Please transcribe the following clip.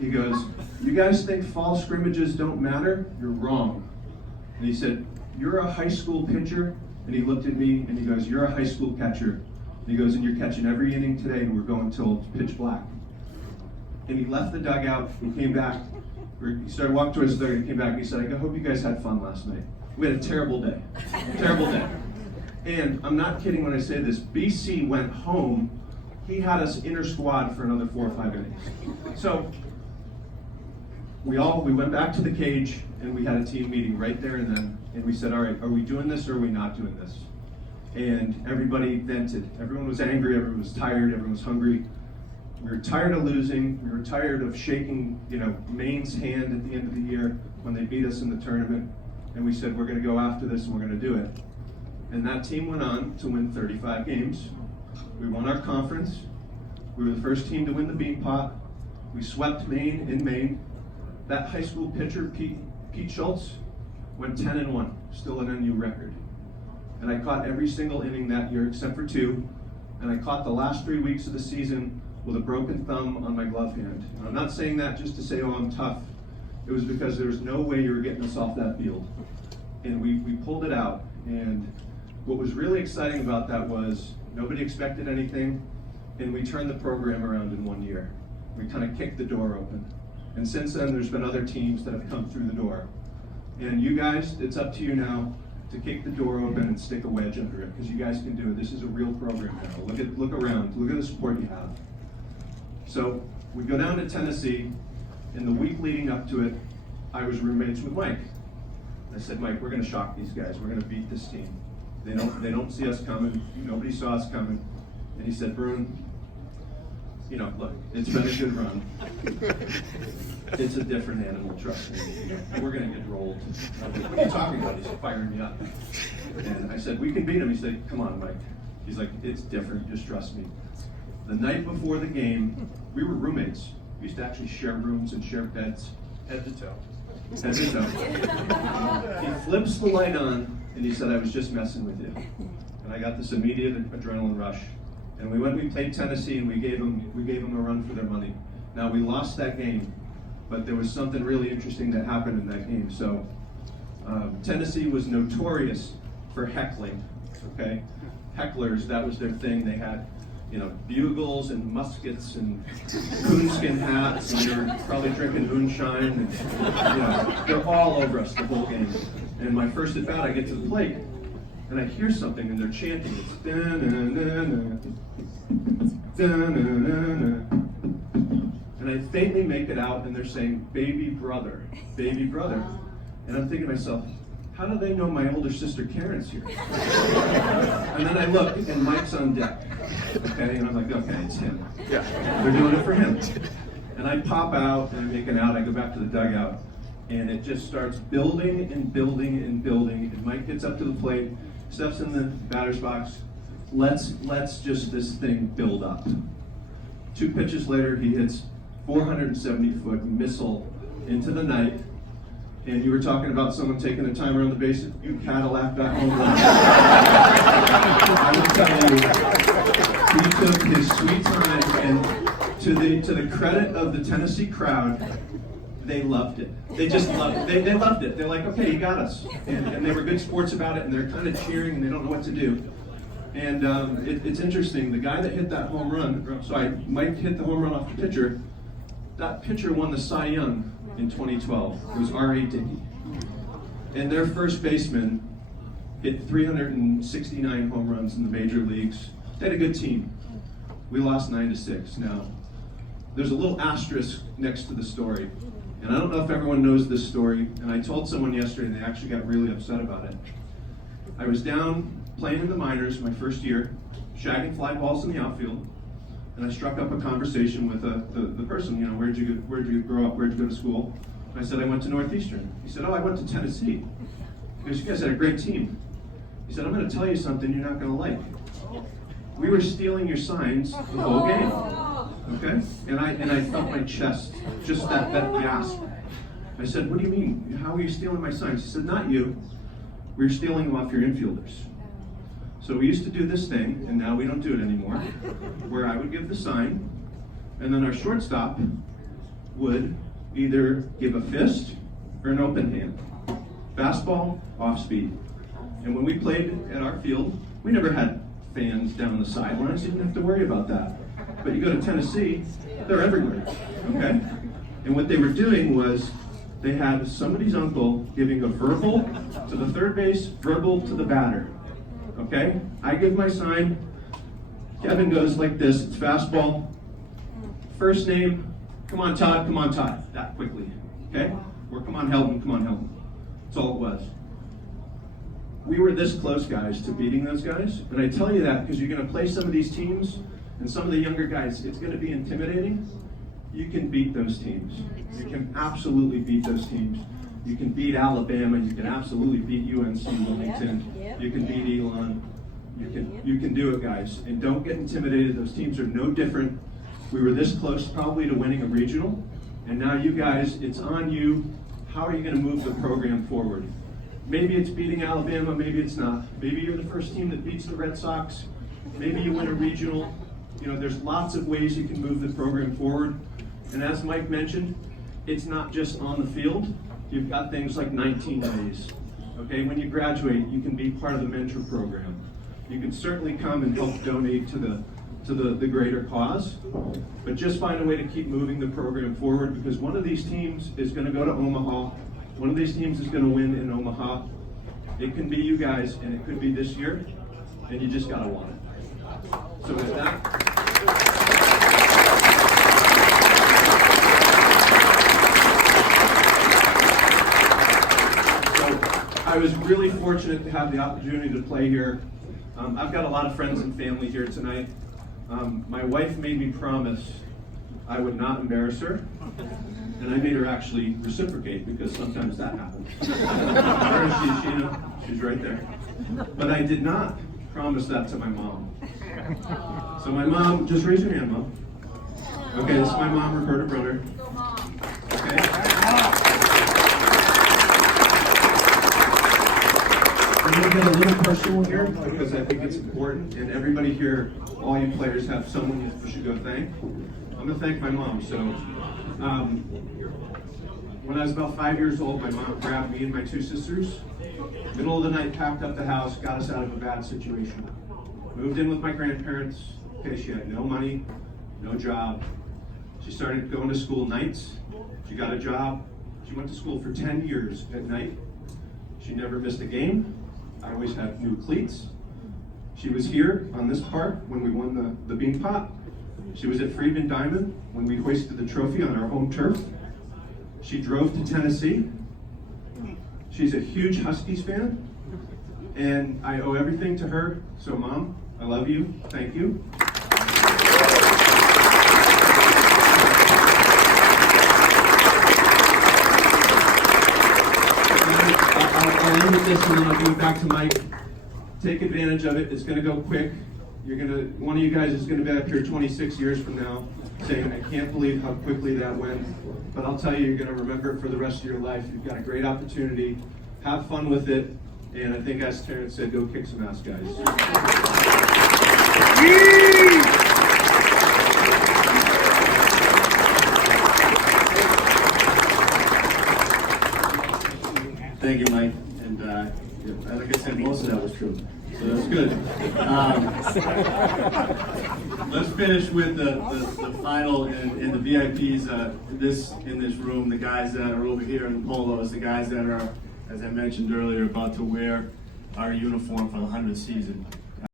He goes, "You guys think fall scrimmages don't matter? You're wrong." And he said, "You're a high school pitcher." And he looked at me and he goes, "You're a high school catcher." And he goes, "And you're catching every inning today, and we're going till pitch black." And he left the dugout, he came back, he started walking towards the dugout, he came back and he said, "I hope you guys had fun last night. We had a terrible day, terrible day." And I'm not kidding when I say this, BC went home, he had us inter squad for another 4 or 5 innings. So, we went back to the cage and we had a team meeting right there and then, and we said, "All right, are we doing this or are we not doing this?" And everybody vented. Everyone was angry, everyone was tired, everyone was hungry. We were tired of losing, we were tired of shaking, Maine's hand at the end of the year when they beat us in the tournament. And we said, we're gonna go after this and we're gonna do it. And that team went on to win 35 games. We won our conference. We were the first team to win the Bean Pot. We swept Maine in Maine. That high school pitcher, Pete Schultz, went 10-1, still an NU record. And I caught every single inning that year except for 2. And I caught the last 3 weeks of the season with a broken thumb on my glove hand. And I'm not saying that just to say, oh, I'm tough. It was because there was no way you were getting us off that field. And we pulled it out. And what was really exciting about that was nobody expected anything, and we turned the program around in 1 year. We kind of kicked the door open. And since then, there's been other teams that have come through the door. And you guys, it's up to you now to kick the door open and stick a wedge under it, because you guys can do it. This is a real program now. Look around, look at the support you have. So we go down to Tennessee. In the week leading up to it, I was roommates with Mike. I said, "Mike, we're going to shock these guys. We're going to beat this team. They don't see us coming. Nobody saw us coming." And he said, "Brun, look, it's been a good run. It's a different animal, trust me. We're going to get rolled." "What are you talking about?" He's firing me up. And I said, "We can beat him." He said, "Come on, Mike." He's like, "It's different. Just trust me." The night before the game, we were roommates. We used to actually share rooms and share beds, head to toe. Head to toe. He flips the light on, and he said, "I was just messing with you." And I got this immediate adrenaline rush. And we played Tennessee, and we gave them a run for their money. Now, we lost that game, but there was something really interesting that happened in that game. So, Tennessee was notorious for heckling, okay? Hecklers, that was their thing. They had bugles and muskets and coonskin hats, and they're probably drinking moonshine, and they're all over us the whole game. And my first at bat, I get to the plate, and I hear something, and they're chanting. It's da-na-na-na, da-na-na-na. And I faintly make it out, and they're saying, "Baby brother, baby brother." And I'm thinking to myself, how do they know my older sister Karen's here? And then I look, and Mike's on deck. Okay, and I'm like, okay, it's him. Yeah, they're doing it for him. And I pop out, and I make it out, I go back to the dugout, and it just starts building and building and building, and Mike gets up to the plate, steps in the batter's box. Let's just this thing build up. 2 pitches later, he hits 470-foot missile into the night. And you were talking about someone taking a time around the base. You Cadillac that home run. I will tell you, he took his sweet time, and to the credit of the Tennessee crowd, they loved it. They just loved it. They loved it. They're like, "Okay, you got us." And they were good sports about it, and they're kind of cheering, and they don't know what to do. And it's interesting. The guy that hit that home run, Mike hit the home run off the pitcher. That pitcher won the Cy Young in 2012. It was R.A. Dickey. And their first baseman hit 369 home runs in the major leagues. They had a good team. We lost 9-6. Now, there's a little asterisk next to the story. And I don't know if everyone knows this story. And I told someone yesterday, and they actually got really upset about it. I was down playing in the minors my first year, shagging fly balls in the outfield. And I struck up a conversation with the person, where'd you grow up, where'd you go to school? And I said, "I went to Northeastern." He said, "Oh, I went to Tennessee." He goes, "You guys had a great team." He said, "I'm going to tell you something you're not going to like. We were stealing your signs the whole game." Okay? And I felt my chest, just that gasp. I said, "What do you mean? How are you stealing my signs?" He said, "Not you. We were stealing them off your infielders." So we used to do this thing, and now we don't do it anymore, where I would give the sign, and then our shortstop would either give a fist or an open hand. Fastball, off speed. And when we played at our field, we never had fans down the sidelines. You didn't have to worry about that. But you go to Tennessee, they're everywhere, okay? And what they were doing was they had somebody's uncle giving a verbal to the third base, verbal to the batter, okay? I give my sign. Kevin goes like this. It's fastball. First name, come on, Todd, that quickly, okay? Or come on, Helton, come on, Helton. That's all it was. We were this close, guys, to beating those guys. And I tell you that because you're going to play some of these teams and some of the younger guys, it's going to be intimidating. You can beat those teams. You can absolutely beat those teams. You can beat Alabama. You can absolutely beat UNC Wilmington. You can beat Elon. You can do it, guys. And don't get intimidated. Those teams are no different. We were this close probably to winning a regional. And now you guys, it's on you. How are you going to move the program forward? Maybe it's beating Alabama, maybe it's not. Maybe you're the first team that beats the Red Sox. Maybe you win a regional. You know, there's lots of ways you can move the program forward. And as Mike mentioned, it's not just on the field. You've got things like 19 days. Okay, when you graduate, you can be part of the mentor program. You can certainly come and help donate to the greater cause, but just find a way to keep moving the program forward, because one of these teams is going to go to Omaha. One of these teams is going to win in Omaha. It can be you guys, and it could be this year, and you just got to want it. So with that, I was really fortunate to have the opportunity to play here. I've got a lot of friends and family here tonight. My wife made me promise I would not embarrass her, and I made her actually reciprocate, because sometimes that happens. Where is she, Sheena? She's right there. But I did not promise that to my mom. So my mom, just raise your hand, Mom. Okay, this is my mom, Roberta Brunner. Okay. I'm going to get a little personal here because I think it's important, and everybody here, all you players, have someone you should go thank. I'm going to thank my mom. So when I was about 5 years old, my mom grabbed me and my two sisters, middle of the night, packed up the house, got us out of a bad situation. Moved in with my grandparents. Okay, she had no money, no job. She started going to school nights. She got a job. She went to school for 10 years at night. She never missed a game. I always had new cleats. She was here on this park when we won the bean pot. She was at Friedman Diamond when we hoisted the trophy on our home turf. She drove to Tennessee. She's a huge Huskies fan, and I owe everything to her. So Mom, I love you. Thank you. I'll end with this, and then I'll give it back to Mike. Take advantage of it. It's going to go quick. One of you guys is going to be up here 26 years from now saying, I can't believe how quickly that went. But I'll tell you, you're going to remember it for the rest of your life. You've got a great opportunity. Have fun with it. And I think, as Terrence said, go kick some ass, guys. Thank you, Mike. And like I said, most of that was true. So that's good. Let's finish with the final and the VIPs in this room, the guys that are over here in the polos, the guys that are, as I mentioned earlier, about to wear our uniform for the 100th season.